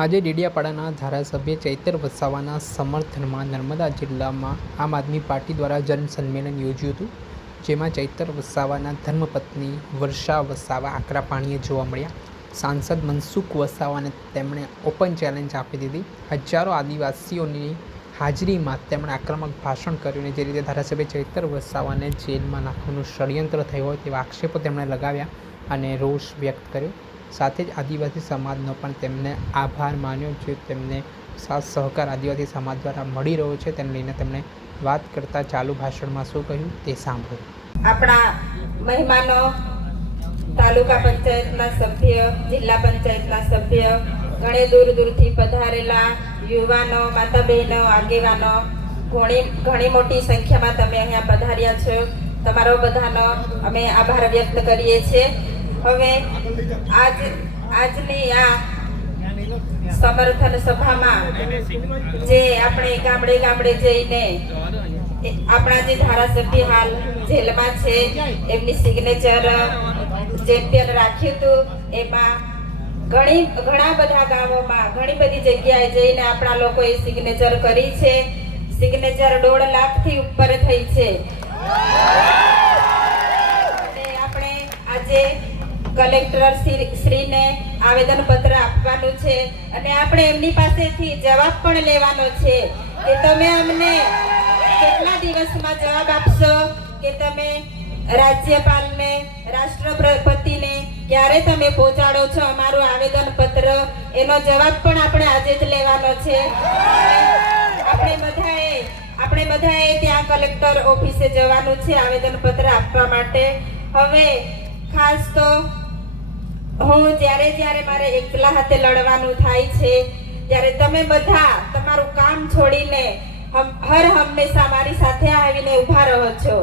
આજે ડેડિયાપાડાના ધારાસભ્ય ચૈતર વસાવાના સમર્થનમાં નર્મદા જિલ્લામાં આમ આદમી પાર્ટી દ્વારા જનસંમેલન યોજ્યું હતું, જેમાં ચૈતર વસાવાના ધર્મપત્ની વર્ષા વસાવા આકરા પાણીએ જોવા મળ્યા. સાંસદ મનસુખ વસાવાને તેમણે ઓપન ચેલેન્જ આપી દીધી. હજારો આદિવાસીઓની હાજરીમાં તેમણે આક્રમક ભાષણ કર્યું અને જે રીતે ધારાસભ્ય ચૈતર વસાવાને જેલમાં નાખવાનું ષડયંત્ર થયું હોય તેવા આક્ષેપો તેમણે લગાવ્યા અને રોષ વ્યક્ત કર્યો. સાથે જ આદિવાસી સમાજનો પણ તેમને આભાર માન્યો, જે તેમને સાથ સહકાર આદિવાસી સમાજ દ્વારા મળી રહ્યો છે. તેને લઈને તેમણે વાત કરતા ચાલુ ભાષણમાં શું કહ્યું તે સાંભળો. આપણા મહેમાનો, તાલુકા પંચાયતના સભ્ય, જિલ્લા પંચાયતના સભ્ય, ઘણે દૂર દૂરથી પધારેલા યુવાનો, માતા બહેનો, આગેવાનો, ઘણી મોટી સંખ્યામાં તમે અહીંયા પધાર્યા છો. તમારો બધાનો અમે આભાર વ્યક્ત કરીએ છીએ. હવે આજની આ સમર્થન સભામાં જે આપણે ગામડે ગામડે જઈને આપણા જે ધારાસભ્ય હાલ જેલમાં છે એમની સિગ્નેચર ચેમ્પિયન રાખ્યું હતું, એમાં ઘણા બધા ગામોમાં ઘણી બધી જગ્યાએ જઈને આપણા લોકોએ સિગ્નેચર કરી છે. સિગ્નેચર 1.5 લાખથી ઉપર થઈ છે. આપણે આજે કલેક્ટર શ્રીને આવેદન પત્ર આપવાનું છે અને આપણે એમની પાસેથી જવાબ પણ લેવાનો છે કે તમે અમને કેટલા દિવસમાં જવાબ આપશો, કે તમે રાજ્યપાલને, રાષ્ટ્રપતિને ક્યારે તમે પહોંચાડો છો અમારું આવેદન પત્ર, એનો જવાબ પણ આપણે આજે જ લેવાનો છે. આપણે બધાએ ત્યાં કલેક્ટર ઓફિસે જવાનું છે આવેદન પત્ર આપવા માટે. હવે ખાસ તો હું જ્યારે મારે એકલા હાથે લડવાનું થાય છે ત્યારે તમે બધા તમારું કામ છોડીને હર હંમેશા મારી સાથે આવીને ઊભા રહો છો.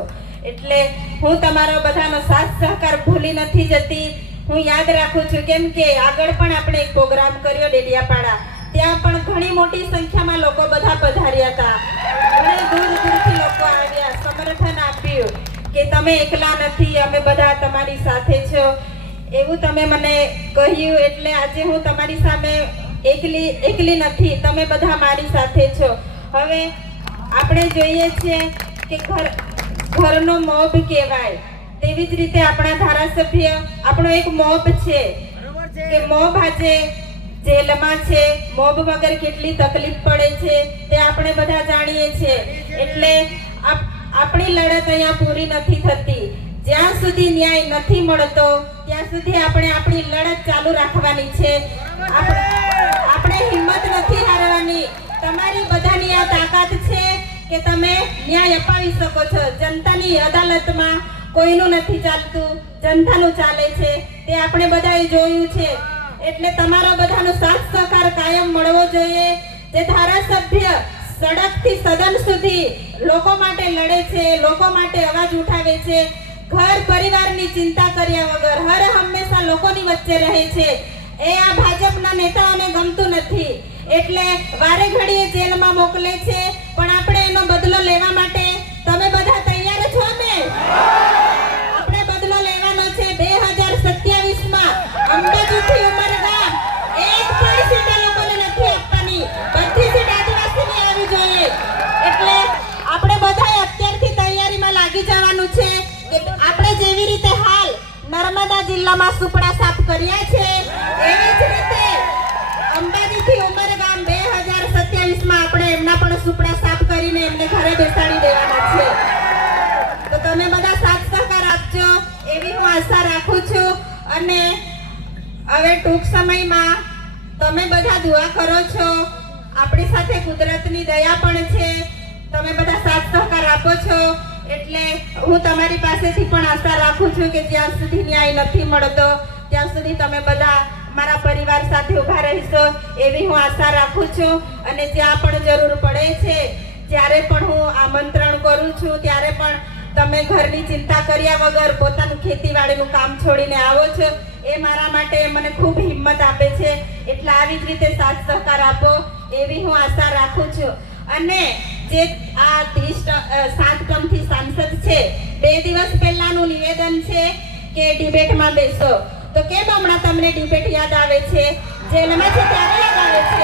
એટલે હું તમારો બધાનો સાથ સહકાર ભૂલી નથી જતી. હું યાદ રાખું છું, કેમ કે આગળ પણ આપણે એક પ્રોગ્રામ કર્યો ડેડિયાપાડા, ત્યાં પણ ઘણી મોટી સંખ્યામાં લોકો બધા પધાર્યા હતા. ઘણી દૂરથી લોકો આવ્યા, સમર્થન આપ્યું કે તમે એકલા નથી, અમે બધા તમારી સાથે છો, એવું તમે મને કહ્યું. એટલે આજે હું તમારી સામે એકલી નથી, તમે બધા મારી સાથે છો. હવે આપણે જોઈએ છીએ કે ઘરનો મોબ કહેવાય, તેવી જ રીતે આપણા ધારાસભ્ય આપણો એક મોબ છે કે મોબ આજે જેલમાં છે. મોબ વગર કેટલી તકલીફ પડે છે તે આપણે બધા જાણીએ છીએ. એટલે આપણી લડત અહીંયા પૂરી નથી થતી. જ્યાં સુધી ન્યાય નથી મળતો ત્યાં સુધી આપણે આપણી લડત ચાલુ રાખવાની છે. આપણે હિંમત નથી હારવાની. તમારી બધાની આ તાકાત છે કે તમે ન્યાય અપાવી શકો છો. જનતાની અદાલતમાં કોઈનું નથી ચાલતું, જનતાનું ચાલે છે, તે આપણે બધાએ જોયું છે. એટલે તમારો બધાનો સાથ સહકાર કાયમ મળવો જોઈએ. જે ધારાસભ્ય સડકથી સદન સુધી લોકો માટે લડે છે, લોકો માટે અવાજ ઉઠાવે છે, ઘર પરિવારની ચિંતા કર્યા વગર હર હંમેશા લોકોની વચ્ચે રહે છે, એ આ ભાજપના નેતાઓને ગમતું નથી. એટલે વારે ઘડીએ જેલમાં મોકલે છે, પણ આપણે એનો બદલો લેવા માટે તમે બધા તૈયાર છો ને? આપણે બદલો લેવાનો છે. 2027માં અંબાજીથી ઉમરગામ એક પણ સીટ લોકોને નથી આપવાની, બધી સીટ આદિવાસીની આવી જોઈએ. એટલે આપણે બધાએ અત્યારથી તૈયારીમાં લાગી જવાનું છે કે આપણે જેવી રીતે હાલ નર્મદા જિલ્લામાં સુપડા સાફ કર્યા છે, એવી જ રીતે અંબાજીથી ઉમરગામ 2027માં આપણે એમના પણ સુપડા સાફ કરીને એમને ઘરે બેસાડી દેવાના છે. તો તમે બધા સાથ સહકાર આપજો એવી હું આશા રાખું છું. અને હવે ટૂંક સમયમાં તમે બધા દુઆ કરો છો, આપણી સાથે કુદરતની દયા પણ છે, તમે બધા સાથ સહકાર આપો છો. એટલે હું તમારી પાસેથી પણ આશા રાખું છું કે જ્યાં સુધી ન્યાય નથી મળતો ત્યાં સુધી તમે બધા મારા પરિવાર સાથે ઊભા રહીશો એવી હું આશા રાખું છું. અને જ્યાં પણ જરૂર પડે છે, જ્યારે પણ હું આમંત્રણ કરું છું ત્યારે પણ તમે ઘરની ચિંતા કર્યા વગર પોતાનું ખેતીવાડીનું કામ છોડીને આવો છો, એ મારા માટે મને ખૂબ હિંમત આપે છે. એટલે આવી જ રીતે સાથ સહકાર આપો એવી હું આશા રાખું છું. અને જે આ 7 ટર્મથી સાંસદ છે, 2 દિવસ પહેલાનું નિવેદન છે કે ડિબેટમાં બેસો, તો કેમ હમણાં તમને ડિબેટ યાદ આવે છે? જેલમાં છે ત્યારે યાદ આવે છે.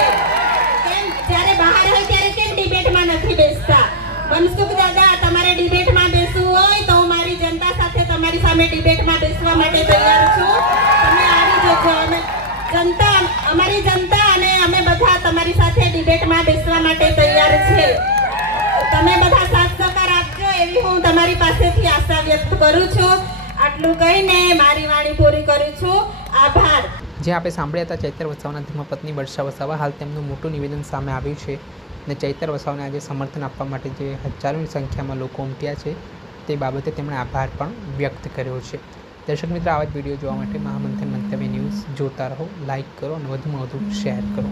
ડિબેટમાં બેસવા માટે તૈયાર છું. તમે આવી જજો. અમારી જનતા અને અમે બધા તમારી સાથે ડિબેટમાં બેસવા માટે તૈયાર છે. તમે બધા સાથ સહકાર આપજો એવી હું તમારી પાસેથી આશા વ્યક્ત કરું છું. આટલું કહીને મારી વાણી પૂરી કરું છું. આભાર. જે આપણે સાંભળ્યા હતા ચૈતર વસાવાના ધર્મપત્ની વર્ષા વસાવા, હાલ તેમનું મોટું નિવેદન સામે આવ્યું છે અને ચૈતર વસાવાને આજે સમર્થન આપવા માટે જે હજારોની સંખ્યામાં લોકો ઉમટ્યા છે તે બાબતે તેમણે આભાર પણ વ્યક્ત કર્યો છે. દર્શક મિત્રો, આવા જ વિડીયો જોવા માટે મહામંથન મંતવ્ય ન્યૂઝ જોતા રહો, લાઇક કરો અને વધુમાં વધુ શેર કરો.